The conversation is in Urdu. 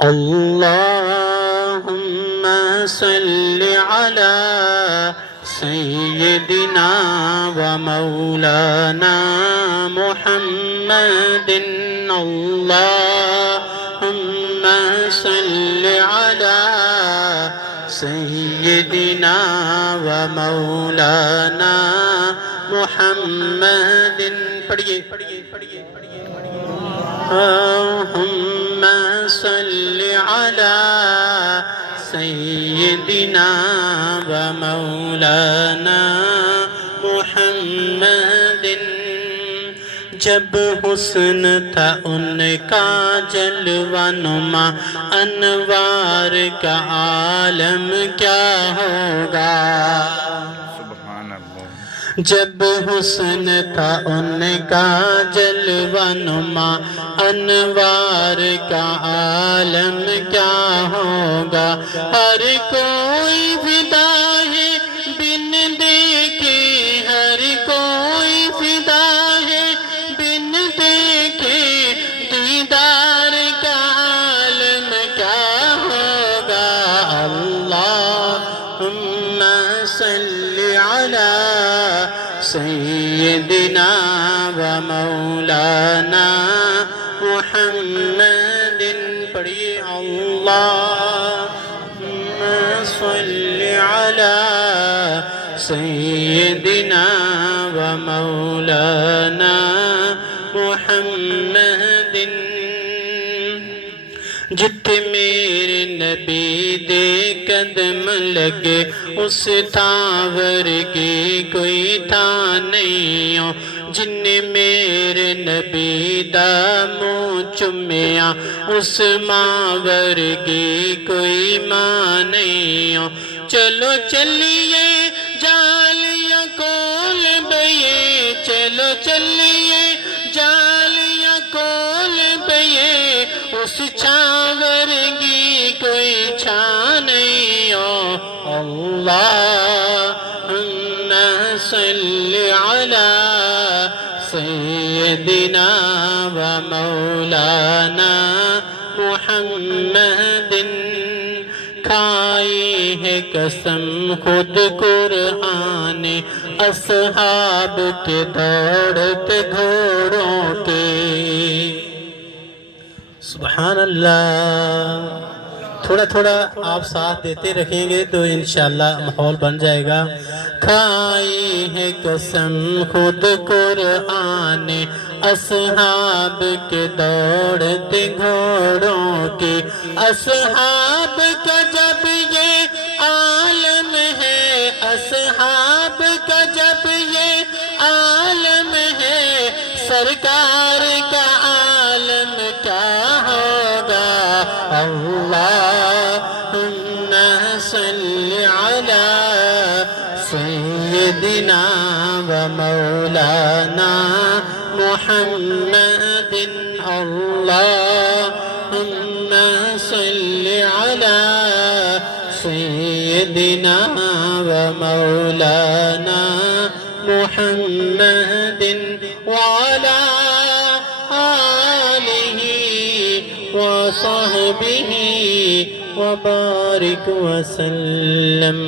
اللهم صل على سيدنا ومولانا محمد اللهم صل على سيدنا ومولانا محمد پڑھیے اللهم صل على سيدنا ومولانا محمد جب حسن تھا ان کا جلوہ نما انوار کا عالم کیا ہوگا جب حسن تھا ان کا جلوہ نما انوار کا عالم کیا ہوگا ہر کوئی فدا ہے بن دیکھے ہر کوئی فدا ہے بن دیکھے دیدار کا عالم کیا ہوگا اللہم صلی علی سیدنا و مولانا محمد پڑھیے اللہم صلی علی سیدنا و مولانا محمد جت میرے نبی دے قدم لگے اس تاور کی کوئی تھا نہیں ہو جن میرے نبی دا منہ چومیا اس ماور کی کوئی ماں نہیں ہو چلو چلیے جالیاں کھول بھئیے چلو چلیے جالیاں کھول بھئیے اس چھاور کی کوئی چھاں نہیں ہو اللہم صلی علی سیدنا و مولانا محمد کھائی ہے قسم خود قرآن اصحاب کے دوڑتے گھوڑوں کے سبحان اللہ تھوڑا تھوڑا آپ ساتھ دیتے رکھیں گے تو انشاءاللہ ماحول بن جائے گا کھائی ہے قسم خود قرآن اصحاب کے دوڑتے گھوڑوں کی اصحاب کا جب یہ عالم ہے اصحاب کا جب یہ عالم ہے سرکار کا عالم کیا ہوگا اللہم صلی علی سیدنا و مولانا محمد اللہم صلی علی سیدنا و مولانا محمد وعلی آلہ وصحبہ وبارک وسلم